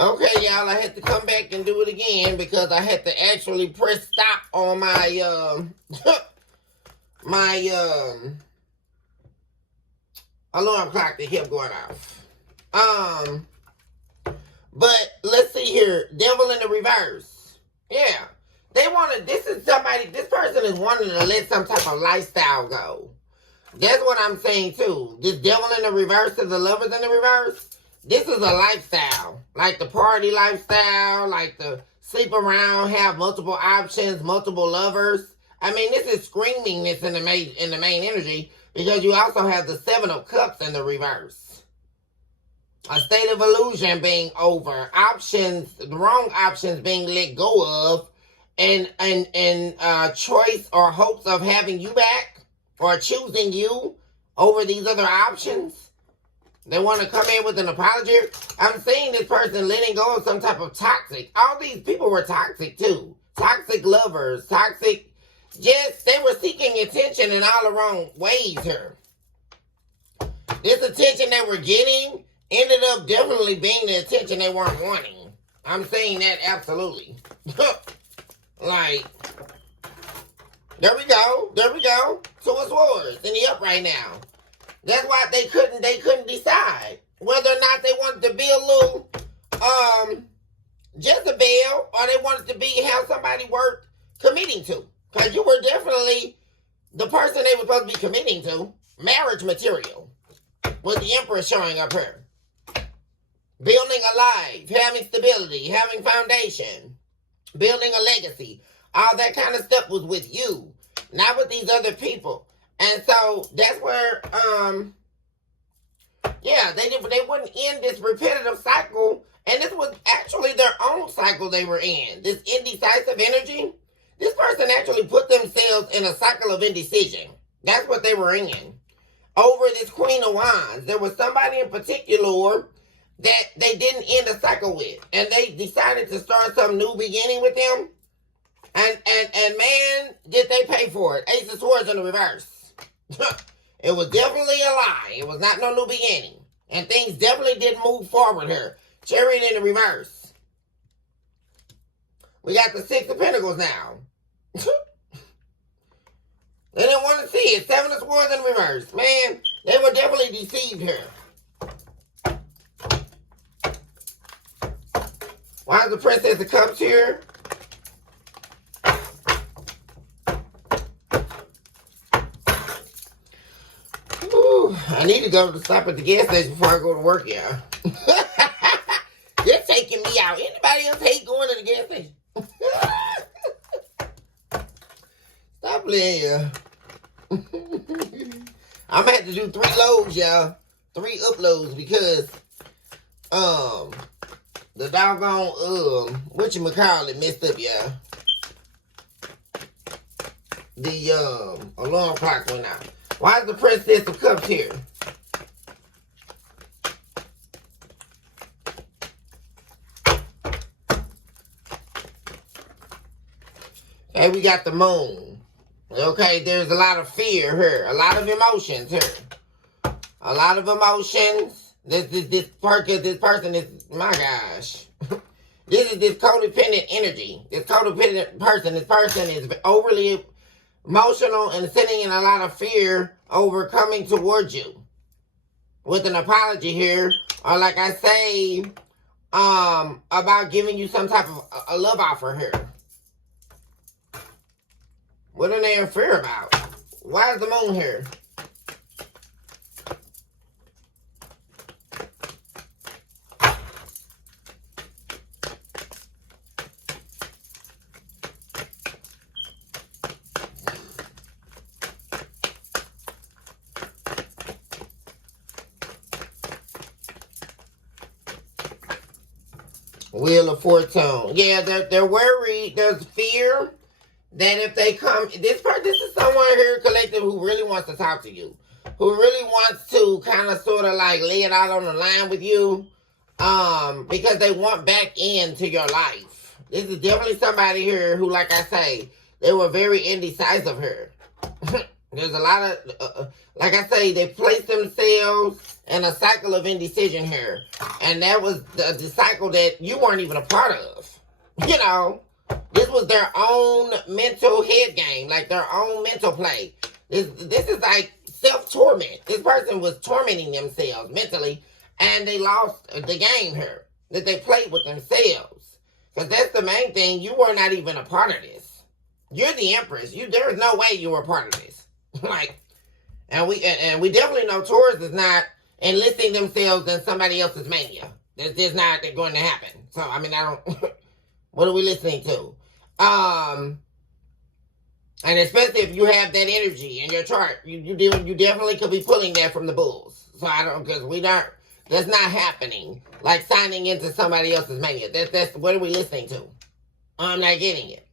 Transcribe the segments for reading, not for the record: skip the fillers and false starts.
Okay, y'all, I had to come back and do it again because I had to actually press stop on my my alarm clock that kept going off. But let's see here. Devil in the reverse. Yeah. This person is wanting to let some type of lifestyle go. That's what I'm saying too. This devil in the reverse to the lovers in the reverse. This is a lifestyle. Like the party lifestyle, like the sleep around, have multiple options, multiple lovers. I mean, this is screamingness in the main energy because you also have the Seven of Cups in the reverse. A state of illusion being over. Options, the wrong options being let go of, and choice or hopes of having you back or choosing you over these other options. They want to come in with an apology. I'm seeing this person letting go of some type of toxic. All these people were toxic too. Toxic lovers, toxic. Just, they were seeking attention in all the wrong ways here. This attention they were getting ended up definitely being the attention they weren't wanting. I'm saying that absolutely. Like, there we go. There we go. Two of Swords in the upright now. That's why they couldn't decide whether or not they wanted to be a little Jezebel or they wanted to have somebody worth committing to. Because you were definitely the person they were supposed to be committing to. Marriage material. With the Empress showing up here. Building a life, having stability, having foundation, building a legacy. All that kind of stuff was with you, not with these other people. And so that's where, yeah, they wouldn't end this repetitive cycle. And this was actually their own cycle they were in. This indecisive energy. This person actually put themselves in a cycle of indecision. That's what they were in. Over this Queen of Wands. There was somebody in particular that they didn't end a cycle with. And they decided to start some new beginning with them. And man, did they pay for it. Ace of Swords in the reverse. It was definitely a lie. It was not no new beginning. And things definitely didn't move forward here. Chariot in the reverse. We got the Six of Pentacles now. They didn't want to see it. Seven of Swords in reverse. Man, they were definitely deceived here. Why is the Princess of Cups here? Ooh, I need to go to stop at the gas station before I go to work, yeah. They're taking me out. Anybody else hate going to the gas station? Stop playing, yeah. I'm gonna have to do 3 loads, y'all. 3 uploads because the doggone whatchamacallit messed up, y'all. The alarm clock went out. Why is the Princess of Cups here? Okay, we got the Moon. Okay, there's a lot of fear here. A lot of emotions here. A lot of emotions. This person is, my gosh. This is this codependent energy. This codependent person. This person is overly emotional and sitting in a lot of fear over coming towards you. With an apology here. Or like I say, about giving you some type of a love offer here. What are they in fear about? Why is the Moon here? Wheel of Fortune. Yeah, they're worried. There's fear that if they come, this is someone here, collective, who really wants to talk to you, who really wants to kind of sort of like lay it out on the line with you, because they want back into your life. This is definitely somebody here who, like I say, they were very indecisive here. There's a lot of, like I say, they place themselves in a cycle of indecision here. And that was the cycle that you weren't even a part of. You know, this was their own mental head game, like their own mental play. This is like self-torment. This person was tormenting themselves mentally, and they lost the game here that they played with themselves. Because that's the main thing. You were not even a part of this. You're the empress. There's no way you were a part of this. Like, and we definitely know Taurus is not enlisting themselves in somebody else's mania. That's just not going to happen. So I mean, I don't. What are we listening to? And especially if you have that energy in your chart, you definitely could be pulling that from the bulls. So I don't, because we don't. That's not happening. Like signing into somebody else's mania. That's what are we listening to? I'm not getting it.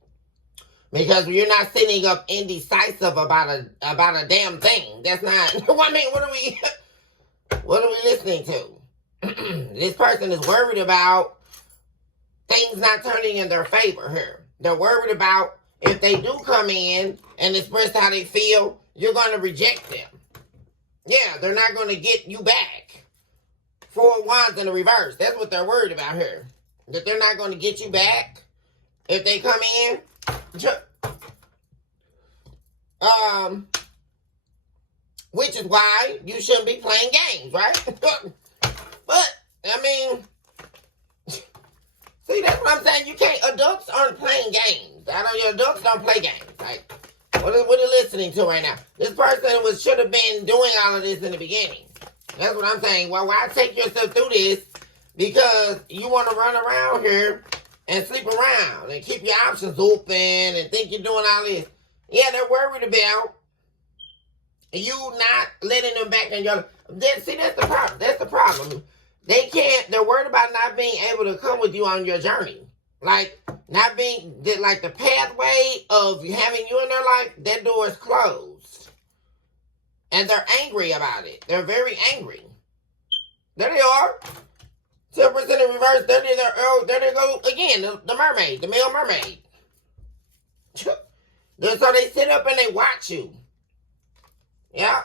Because you're not sitting up indecisive about a damn thing. That's not. I mean, what are we listening to? This person is worried about things not turning in their favor here. They're worried about if they do come in and express how they feel, you're going to reject them. Yeah, they're not going to get you back. 4 wands in the reverse. That's what they're worried about here. That they're not going to get you back if they come in. Which is why you shouldn't be playing games, right? But I mean, see, that's what I'm saying. You can't. Adults aren't playing games. Adults don't play games. Like, what are you listening to right now? This person should have been doing all of this in the beginning. That's what I'm saying. Well, why take yourself through this? Because you want to run around here and sleep around and keep your options open and think you're doing all this. Yeah, they're worried about you not letting them back in your... See, that's the problem. That's the problem. They're worried about not being able to come with you on your journey. Like, not being... Like, the pathway of having you in their life, that door is closed. And they're angry about it. They're very angry. There they are. 10% in reverse. There they go again. The mermaid. The male mermaid. So they sit up and they watch you. Yeah.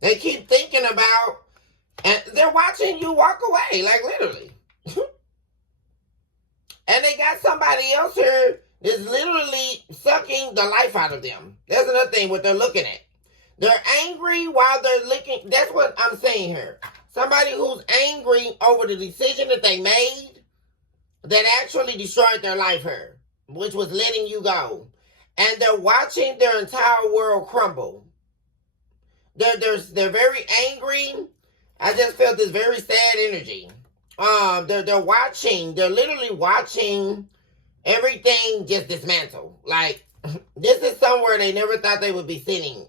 They keep thinking about, and they're watching you walk away, like literally. And they got somebody else here that's literally sucking the life out of them. That's another thing, what they're looking at. They're angry while they're looking. That's what I'm saying here. Somebody who's angry over the decision that they made that actually destroyed their life here, which was letting you go. And they're watching their entire world crumble. They're very angry. I just felt this very sad energy. They're literally watching everything just dismantle. Like, this is somewhere they never thought they would be sitting,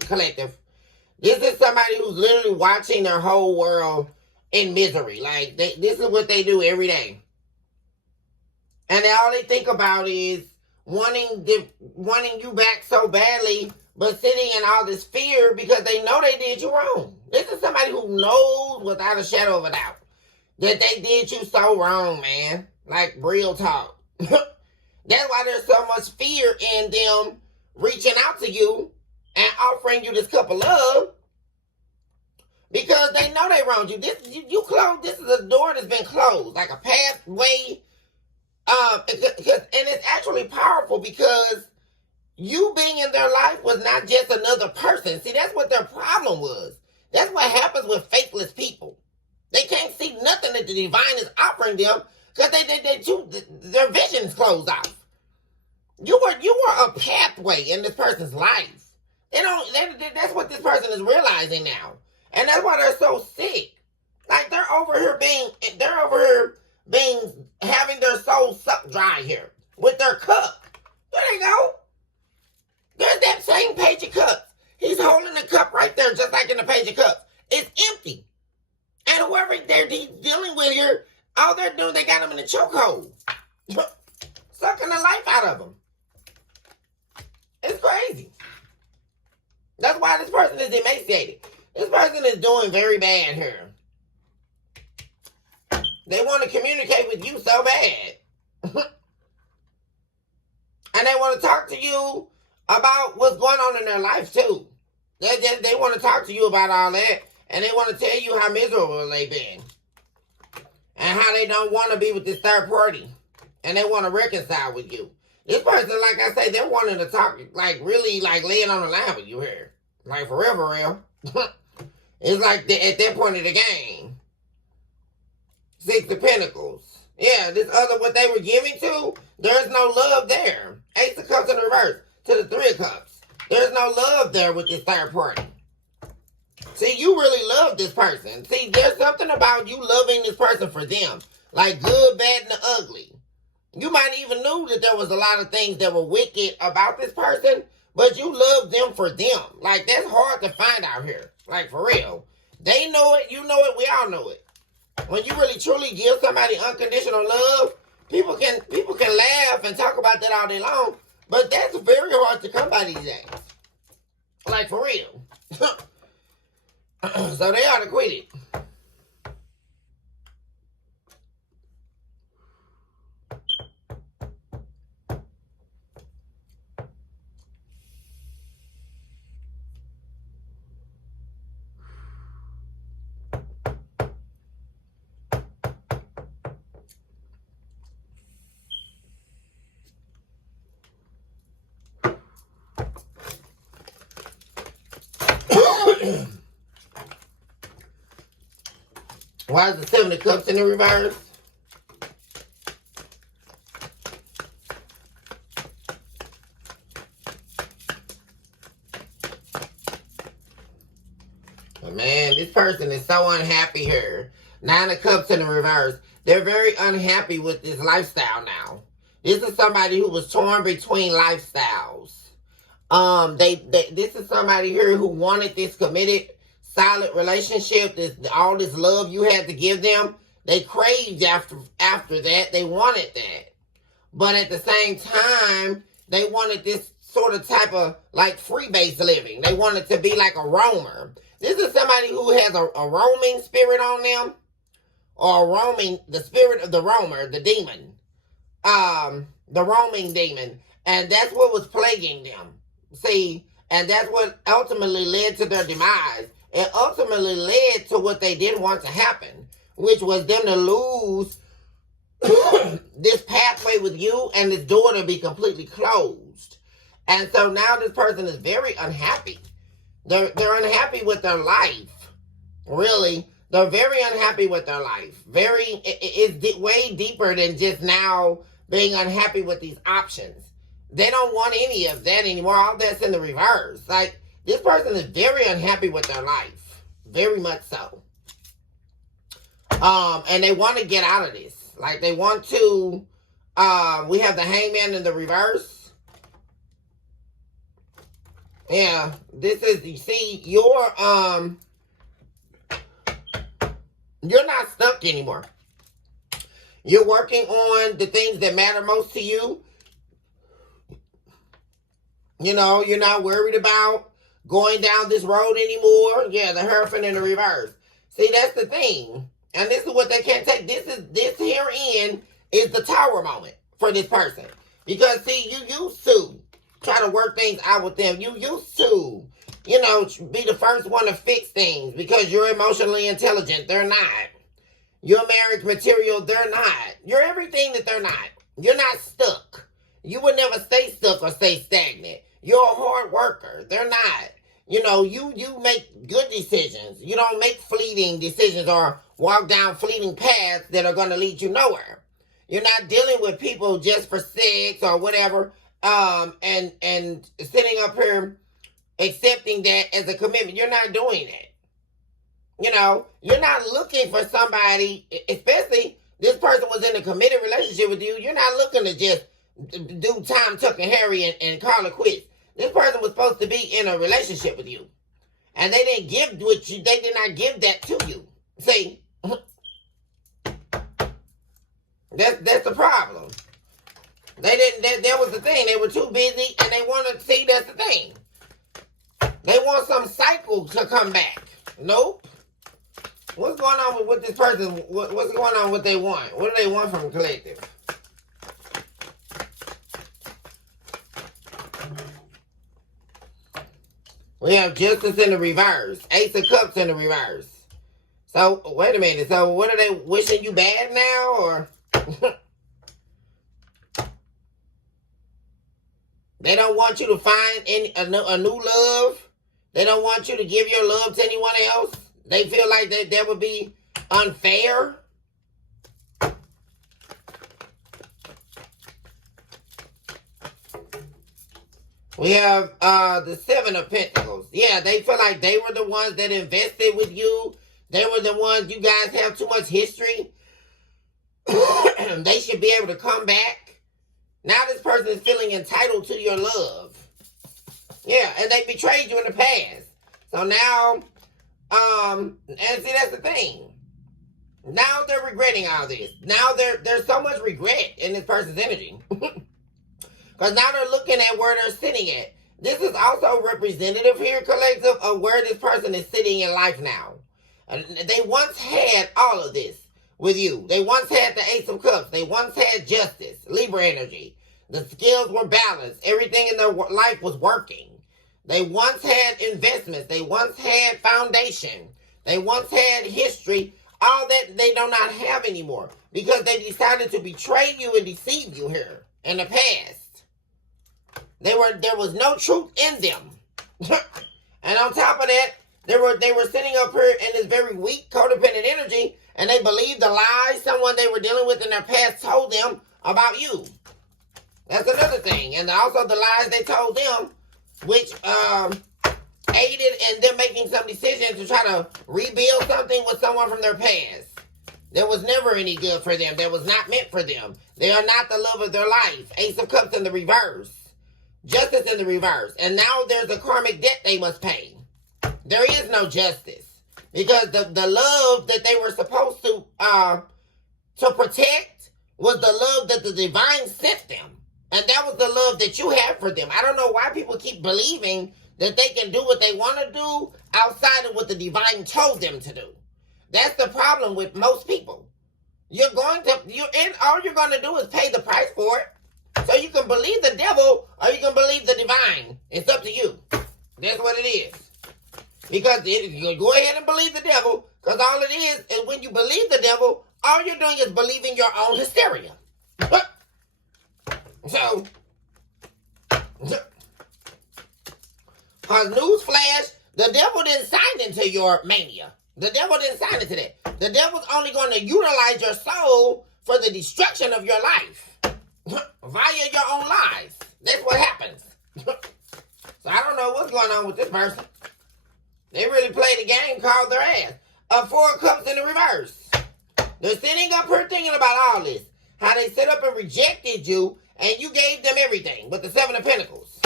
collective. This is somebody who's literally watching their whole world in misery. Like, this is what they do every day. And all they think about is wanting you back so badly, but sitting in all this fear because they know they did you wrong. This is somebody who knows without a shadow of a doubt that they did you so wrong, man. Like, real talk. That's why there's so much fear in them reaching out to you and offering you this cup of love, because they know they wronged you. You closed. This is a door that's been closed, like a pathway. And it's actually powerful because you being in their life was not just another person. See, that's what their problem was. That's what happens with faithless people. They can't see nothing that the divine is offering them because their vision is closed off. You were a pathway in this person's life. That's what this person is realizing now. And that's why they're so sick. Like, they're over here having their soul sucked dry here with their cup. There they go. There's that same page of cups. He's holding the cup right there, just like in the page of cups. It's empty. And whoever they're dealing with here, all they're doing, they got them in a chokehold. Sucking the life out of them. It's crazy. That's why this person is emaciated. This person is doing very bad here. They want to communicate with you so bad. And they want to talk to you about what's going on in their life too. They want to talk to you about all that. And they want to tell you how miserable they've been. And how they don't want to be with this third party. And they want to reconcile with you. This person, like I say, they're wanting to talk, like really like laying on the line with you here. Like for real. It's like at that point of the game. 6 of Pentacles. Yeah, this other, what they were giving to, there's no love there. Ace of Cups in reverse to the 3 of Cups. There's no love there with this third party. See, you really love this person. See, there's something about you loving this person for them. Like good, bad, and the ugly. You might even knew that there was a lot of things that were wicked about this person, but you love them for them. Like, that's hard to find out here. Like, for real. They know it, you know it, we all know it. When you really truly give somebody unconditional love, people can laugh and talk about that all day long, but that's very hard to come by these days. Like, for real. So they ought to quit it. Why is the 7 of Cups in the reverse? But man, this person is so unhappy here. 9 of Cups in the reverse. They're very unhappy with this lifestyle now. This is somebody who was torn between lifestyles. This is somebody here who wanted this committed, solid relationship, all this love you had to give them. They craved after that. They wanted that. But at the same time, they wanted this sort of type of like free-based living. They wanted to be like a roamer. This is somebody who has a roaming spirit on them. Or the spirit of the roamer, the demon. The roaming demon. And that's what was plaguing them. See, and that's what ultimately led to their demise. It ultimately led to what they didn't want to happen, which was them to lose this pathway with you and this door to be completely closed. And so now this person is very unhappy. They're unhappy with their life. Really, they're very unhappy with their life. It's way deeper than just now being unhappy with these options. They don't want any of that anymore. All that's in the reverse. Like, this person is very unhappy with their life. Very much so. And they want to get out of this. Like, they want to, we have the Hangman in the reverse. Yeah, this is, you see, you're not stuck anymore. You're working on the things that matter most to you. You know, you're not worried about going down this road anymore. Yeah, the Hierophant in the reverse. See, that's the thing. And this is what they can't take. This herein is the tower moment for this person. Because, see, you used to try to work things out with them. You used to, you know, be the first one to fix things because you're emotionally intelligent. They're not. You're marriage material. They're not. You're everything that they're not. You're not stuck. You would never stay stuck or stay stagnant. You're a hard worker. They're not. You know, you make good decisions. You don't make fleeting decisions or walk down fleeting paths that are going to lead you nowhere. You're not dealing with people just for sex or whatever, and sitting up here accepting that as a commitment. You're not doing that. You know, you're not looking for somebody, especially this person was in a committed relationship with you. You're not looking to just do Tom, Tuck, and Harry and call it quits. This person was supposed to be in a relationship with you. And they didn't give what you, they did not give that to you. See? That's the problem. They didn't, that was the thing. They were too busy and they wanted to see, that's the thing. They want some cycle to come back. Nope. What's going on with this person? What's going on with what they want? What do they want from the collective? We have Justice in the reverse. Ace of Cups in the reverse. So, wait a minute. So, what are they wishing you bad now, or? They don't want you to find a new love. They don't want you to give your love to anyone else. They feel like that would be unfair. We have the Seven of Pentacles. Yeah, they feel like they were the ones that invested with you. They were the ones, you guys have too much history. They should be able to come back. Now this person is feeling entitled to your love. Yeah, and they betrayed you in the past. So now, and see, that's the thing. Now they're regretting all this. Now there's so much regret in this person's energy. Because now they're looking at where they're sitting at. This is also representative here, collective, of where this person is sitting in life now. They once had all of this with you. They once had the Ace of Cups. They once had justice, Libra energy. The skills were balanced. Everything in their life was working. They once had investments. They once had foundation. They once had history. All that they do not have anymore because they decided to betray you and deceive you here in the past. There was no truth in them. And on top of that, they were sitting up here in this very weak, codependent energy, and they believed the lies someone they were dealing with in their past told them about you. That's another thing. And also the lies they told them, which aided in them making some decisions to try to rebuild something with someone from their past. There was never any good for them. That was not meant for them. They are not the love of their life. Ace of Cups in the reverse. Justice in the reverse. And now there's a karmic debt they must pay. There is no justice. Because the love that they were supposed to protect was the love that the divine sent them. And that was the love that you had for them. I don't know why people keep believing that they can do what they want to do outside of what the divine told them to do. That's the problem with most people. All you're going to do is pay the price for it. So you can believe the devil or you can believe the divine. It's up to you. That's what it is. Because you go ahead and believe the devil, because all it is when you believe the devil, all you're doing is believing your own hysteria. So, because newsflash, the devil didn't sign into your mania. The devil didn't sign into that. The devil's only going to utilize your soul for the destruction of your life. Via your own lies. That's what happens. So I don't know what's going on with this person. They really played a game called their ass. Four of Cups in the reverse. They're sitting up here thinking about all this. How they set up and rejected you, and you gave them everything with the Seven of Pentacles.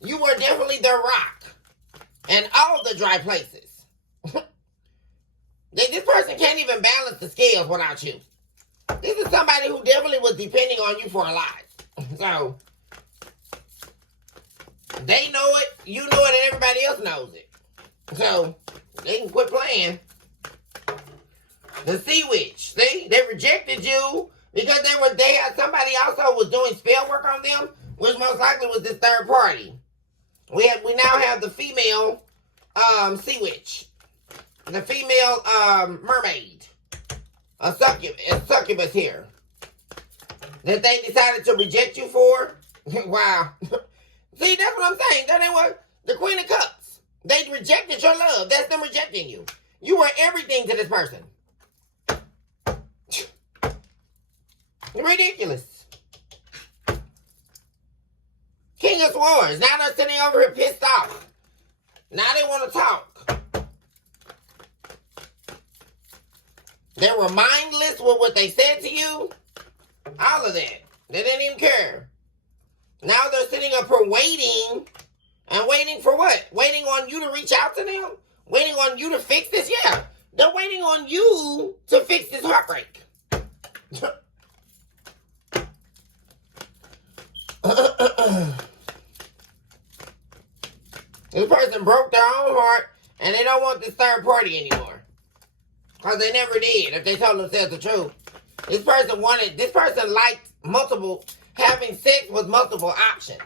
You were definitely their rock. And all the dry places. This person can't even balance the scales without you. This is somebody who definitely was depending on you for a lot. So, they know it, you know it, and everybody else knows it. So, they can quit playing. The Sea Witch, see? They rejected you because they had somebody also was doing spell work on them, which most likely was this third party. We now have the female Sea Witch. The female mermaid. A succubus here. That they decided to reject you for? Wow. See, that's what I'm saying. That ain't what the Queen of Cups. They rejected your love. That's them rejecting you. You were everything to this person. Ridiculous. King of Swords. Now they're sitting over here pissed off. Now they want to talk. They were mindless with what they said to you. All of that. They didn't even care. Now they're sitting up here waiting. And waiting for what? Waiting on you to reach out to them? Waiting on you to fix this? Yeah. They're waiting on you to fix this heartbreak. This person broke their own heart and they don't want this third party anymore. Because they never did, if they told themselves the truth. This person liked having sex with multiple options.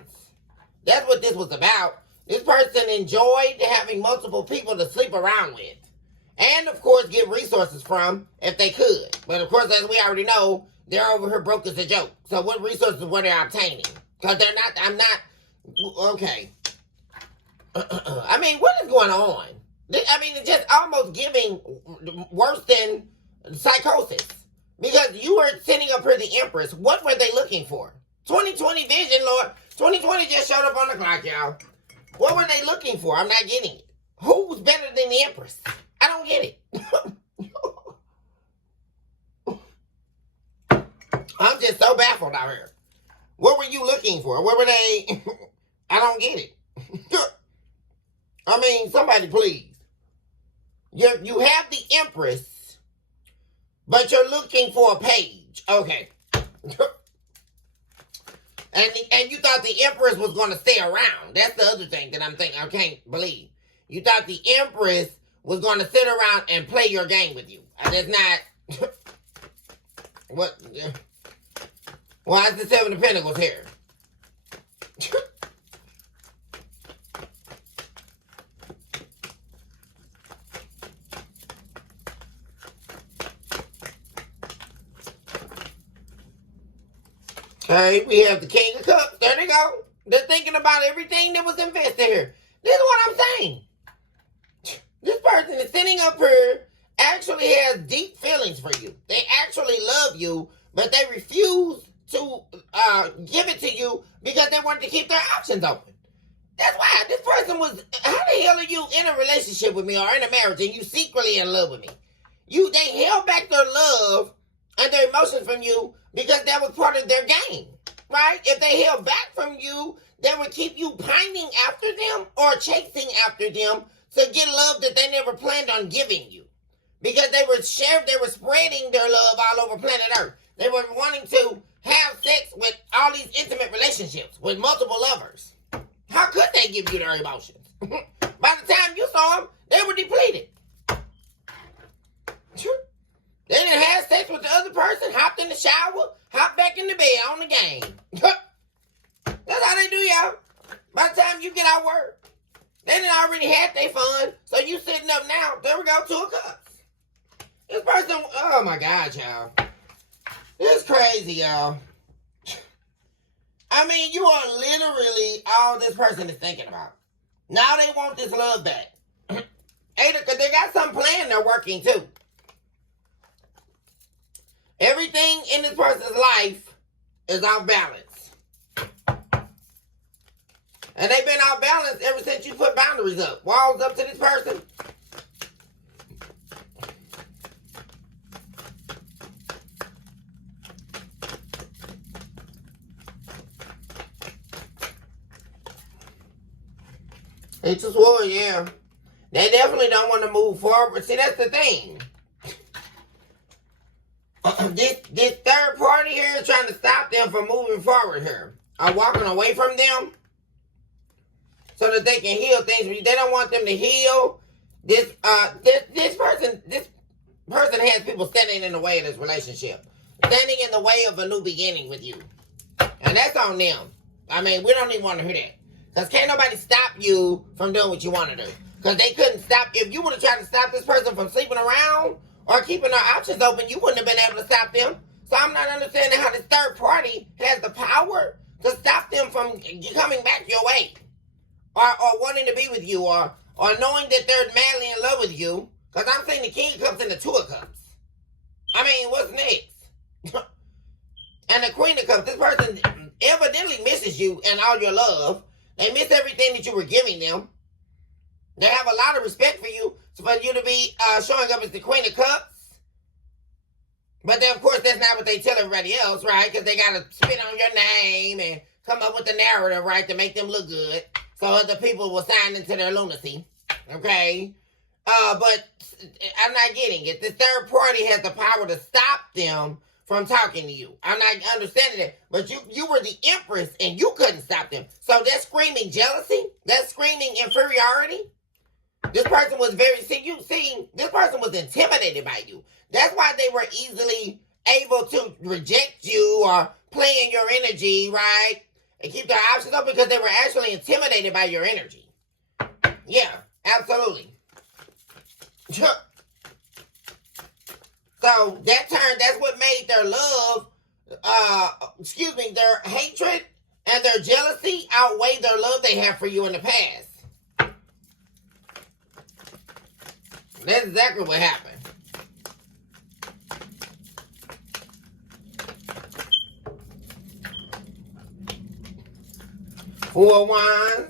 That's what this was about. This person enjoyed having multiple people to sleep around with. And, of course, get resources from if they could. But, of course, as we already know, they're over here broke as a joke. So what resources were they obtaining? Because okay. I mean, what is going on? I mean, it's just almost giving worse than psychosis. Because you were sitting up here the Empress. What were they looking for? 2020 vision, Lord. 2020 just showed up on the clock, y'all. What were they looking for? I'm not getting it. Who's better than the Empress? I don't get it. I'm just so baffled out here. What were you looking for? What were they? I don't get it. I mean, somebody please. You have the Empress, but you're looking for a page. Okay. And you thought the Empress was going to stay around. That's the other thing that I'm thinking. I can't believe. You thought the Empress was going to sit around and play your game with you. That's not... What? Why is the Seven of Pentacles here? Okay, we have the King of Cups. There they go. They're thinking about everything that was invested here. This is what I'm saying. This person is sitting up here actually has deep feelings for you. They actually love you, but they refuse to give it to you because they wanted to keep their options open. That's why this person was, how the hell are you in a relationship with me or in a marriage and you secretly in love with me? They held back their love and their emotions from you because that was part of their game, right? If they held back from you, they would keep you pining after them or chasing after them to get love that they never planned on giving you. Because they were spreading their love all over planet Earth. They were wanting to have sex with all these intimate relationships with multiple lovers. How could they give you their emotions? By the time you saw them, they were depleted. They didn't have sex with the other person, hopped in the shower, hopped back in the bed on the game. That's how they do, y'all. By the time you get out work, they done already had their fun, so you sitting up now. There we go, 2 of Cups. This person, oh my God, y'all. It's crazy, y'all. I mean, you are literally all this person is thinking about. Now they want this love back. Because they got some plan they're working too. Everything in this person's life is off balance. And they've been off balance ever since you put boundaries up. Walls up to this person. It's just war, yeah. They definitely don't want to move forward. See, that's the thing. This third party here is trying to stop them from moving forward here. Or walking away from them so that they can heal things. They don't want them to heal. This person has people standing in the way of this relationship. Standing in the way of a new beginning with you. And that's on them. I mean, we don't even want to hear that. Because can't nobody stop you from doing what you want to do. Because they couldn't stop. If you would have tried to stop this person from sleeping around or keeping their options open, you wouldn't have been able to stop them. So I'm not understanding how this third party has the power to stop them from coming back your way. Or wanting to be with you. Or knowing that they're madly in love with you. Because I'm seeing the King of Cups and the 2 of Cups. I mean, what's next? And the Queen of Cups. This person evidently misses you and all your love. They miss everything that you were giving them. They have a lot of respect for you. So for you to be showing up as the Queen of Cups. But then, of course, that's not what they tell everybody else, right? Because they got to spit on your name and come up with the narrative, right, to make them look good. So other people will sign into their lunacy. Okay? But I'm not getting it. The third party has the power to stop them from talking to you. I'm not understanding it. But you were the Empress and you couldn't stop them. So that's screaming jealousy. That's screaming inferiority. This person was this person was intimidated by you. That's why they were easily able to reject you or play in your energy, right? And keep their options open because they were actually intimidated by your energy. Yeah, absolutely. So that's what made their love, their hatred and their jealousy outweigh their love they have for you in the past. That's exactly what happened. Four of Wands.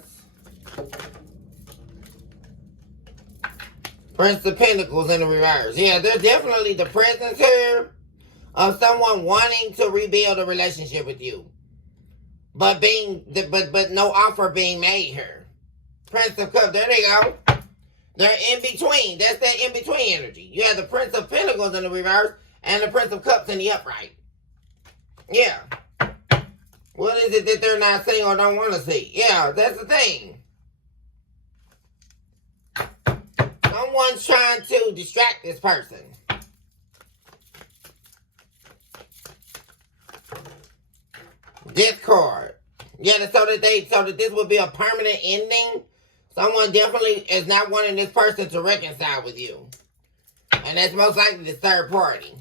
Prince of Pentacles in the reverse. Yeah, there's definitely the presence here of someone wanting to rebuild a relationship with you. But no offer being made here. Prince of Cups, there they go. They're in between. That's that in between energy. You have the Prince of Pentacles in the reverse and the Prince of Cups in the upright. Yeah. What is it that they're not seeing or don't want to see? Yeah, that's the thing. Someone's trying to distract this person. Discord. Yeah, so that this would be a permanent ending. Someone definitely is not wanting this person to reconcile with you. And that's most likely the third party.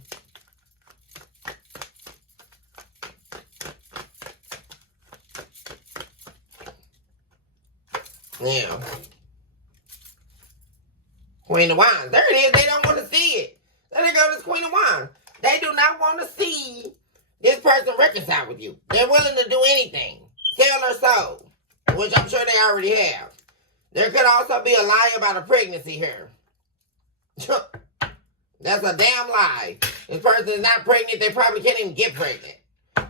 Yeah. Queen of Wands. There it is. They don't want to see it. There they go, this Queen of Wands. They do not want to see this person reconcile with you. They're willing to do anything. Sell their soul. Which I'm sure they already have. There could also be a lie about a pregnancy here. That's a damn lie. This person is not pregnant. They probably can't even get pregnant.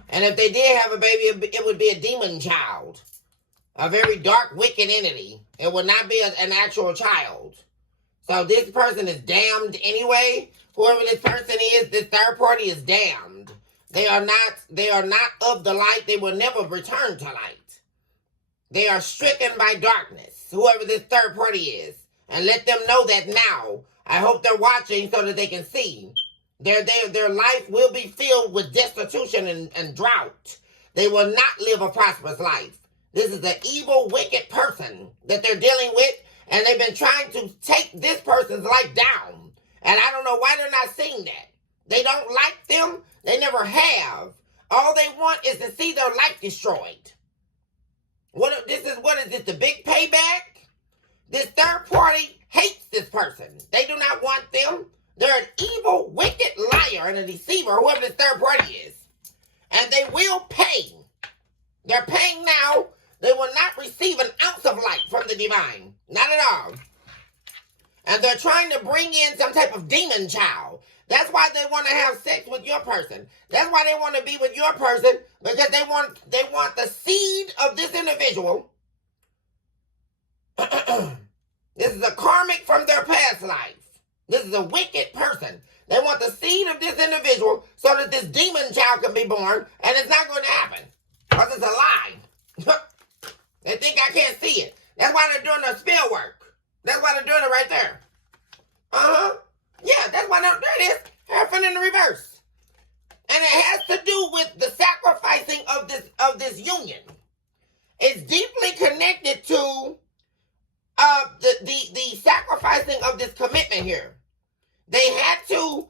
And if they did have a baby, it would be a demon child. A very dark, wicked entity. It would not be an actual child. So this person is damned anyway. Whoever this person is, this third party is damned. They are not of the light. They will never return to light. They are stricken by darkness. Whoever this third party is. And let them know that now. I hope they're watching so that they can see. Their life will be filled with destitution and drought. They will not live a prosperous life. This is an evil, wicked person that they're dealing with. And they've been trying to take this person's life down. And I don't know why they're not seeing that. They don't like them. They never have. All they want is to see their life destroyed. What is this, the big payback? This third party hates this person. They do not want them. They're an evil, wicked liar and a deceiver, whoever this third party is. And they will pay. They're paying now. They will not receive an ounce of light from the divine. Not at all. And they're trying to bring in some type of demon child. That's why they want to have sex with your person. That's why they want to be with your person, because they want the seed of this individual. This is a karmic from their past life. This is a wicked person. They want the seed of this individual so that this demon child can be born, and it's not going to happen. Because it's a lie. They think I can't see it. That's why they're doing their spell work. That's why they're doing it right there. Uh-huh. Yeah, that's why there it is. Happened in the reverse. And it has to do with the sacrificing of this union. It's deeply connected to the sacrificing of this commitment here. They had to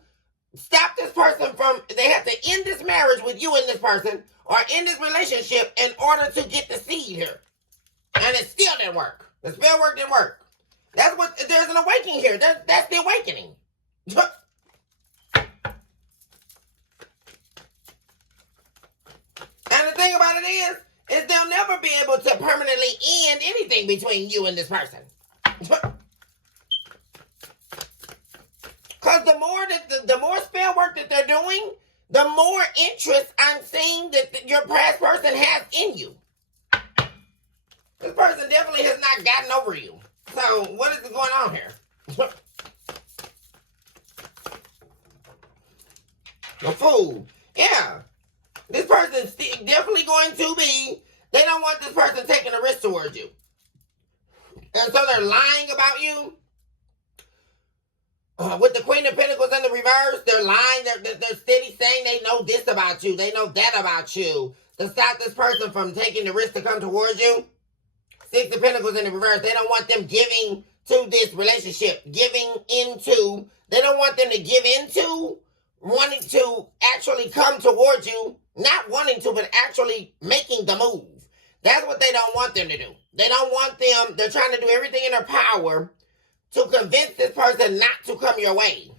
stop this person they had to end this marriage with you and this person, or end this relationship in order to get the seed here. And it still didn't work. The spell work didn't work. There's an awakening here. That's the awakening. And the thing about it is they'll never be able to permanently end anything between you and this person. Because the more spell work that they're doing, the more interest I'm seeing that your past person has in you. This person definitely has not gotten over you. So what is going on here? The Fool. Yeah. This person's definitely going to be, they don't want this person taking a risk towards you. And so they're lying about you. With the Queen of Pentacles in the reverse, they're lying. They're steady saying they know this about you. They know that about you. To stop this person from taking the risk to come towards you. Six of Pentacles in the reverse. They don't want them giving to this relationship. Giving into. They don't want them to give into wanting to actually come towards you. Not wanting to, but actually making the move. That's what they don't want them to do. They don't want them. They're trying to do everything in their power to convince this person not to come your way.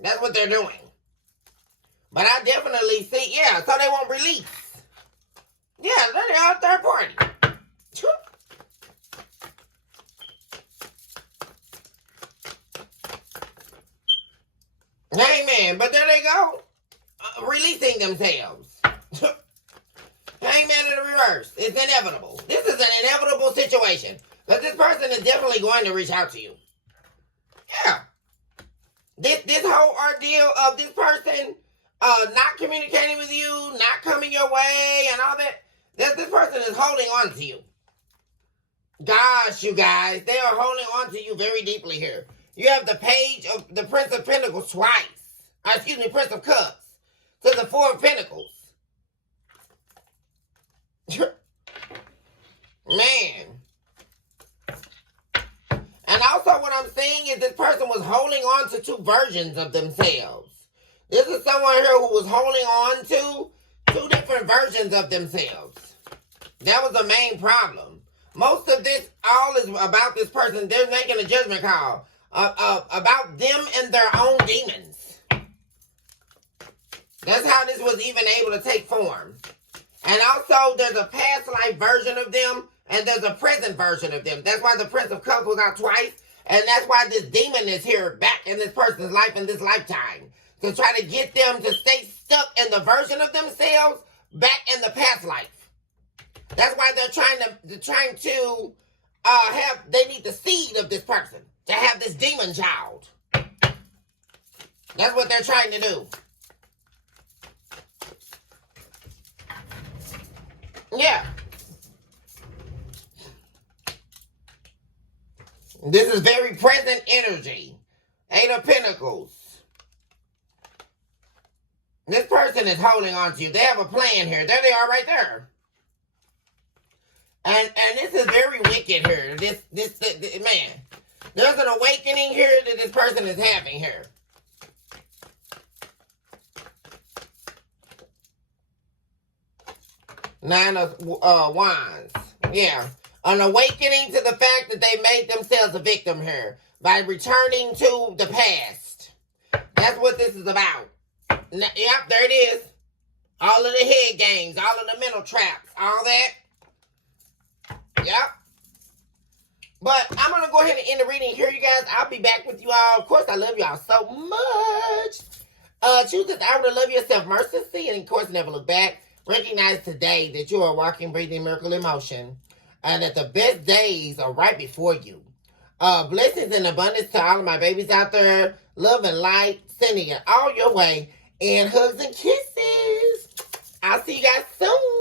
That's what they're doing. But I definitely see, yeah, so they won't release. Yeah, they're out third party. Hangman, but there they go. Releasing themselves. Hangman in the reverse. It's inevitable. This is an inevitable situation. But this person is definitely going to reach out to you. Yeah. This whole ordeal of this person not communicating with you, not coming your way, and all that, this person is holding on to you. Gosh, you guys, they are holding on to you very deeply here. You have the page of the Prince of Pentacles twice. Excuse me, Prince of Cups. To the Four of Pentacles. Man. And also what I'm saying is this person was holding on to two versions of themselves. This is someone here who was holding on to two different versions of themselves. That was the main problem. Most of this, all is about this person. They're making a judgment call about them and their own demons. That's how this was even able to take form. And also, there's a past life version of them, and there's a present version of them. That's why the Prince of Cups was out twice, and that's why this demon is here back in this person's life in this lifetime. To try to get them to stay stuck in the version of themselves back in the past life. That's why they're trying to have, they need the seed of this person to have this demon child. That's what they're trying to do. Yeah. This is very present energy. Eight of Pentacles. This person is holding on to you. They have a plan here. There they are right there. And this is very wicked here. This man. There's an awakening here that this person is having here. Nine of Wands. Yeah. An awakening to the fact that they made themselves a victim here. By returning to the past. That's what this is about. Yep, there it is. All of the head games. All of the mental traps. All that. Yep. But I'm going to go ahead and end the reading here, you guys. I'll be back with you all. Of course, I love y'all so much. Choose this hour to love yourself mercilessly and, of course, never look back. Recognize today that you are a walking, breathing miracle in motion. And that the best days are right before you. Blessings and abundance to all of my babies out there. Love and light. Sending it all your way. And hugs and kisses. I'll see you guys soon.